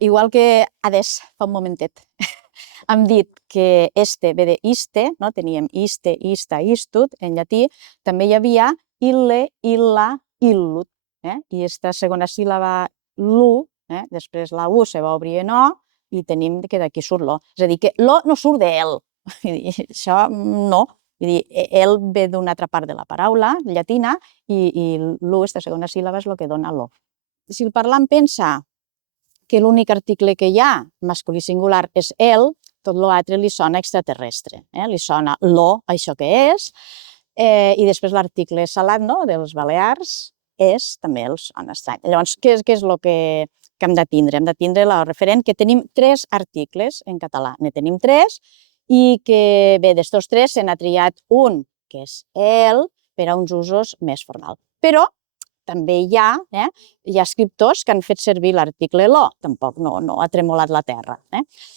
Igual que adés fa un momentet hem dit que este ve de iste, no? Teníem iste, ista, istut en llatí, també hi havia ille, illa, illut, i aquesta segona síl·laba lu, després la u se va obrir en o i tenim que d'aquí surt l'o. És a dir, que l'o no surt d'el, això no. El ve d'una altra part de la paraula llatina i l'u, aquesta segona síl·laba, és el que dona l'o. Si el parlant pensa que l'únic article que hi ha, masculí singular, és el, tot l'altre li sona extraterrestre. Li sona lo, això que és, i després l'article salat, no?, dels balears, és, també els sona estrany. Llavors, què és el que hem de tindre? Hem de tindre la referent que tenim 3 articles en català. Ne tenim 3 i que, bé, d'estos 3 se n'ha triat un, que és el, per a uns usos més formals. Però també hi ha escriptors que han fet servir l'article lo, tampoc no ha tremolat la terra.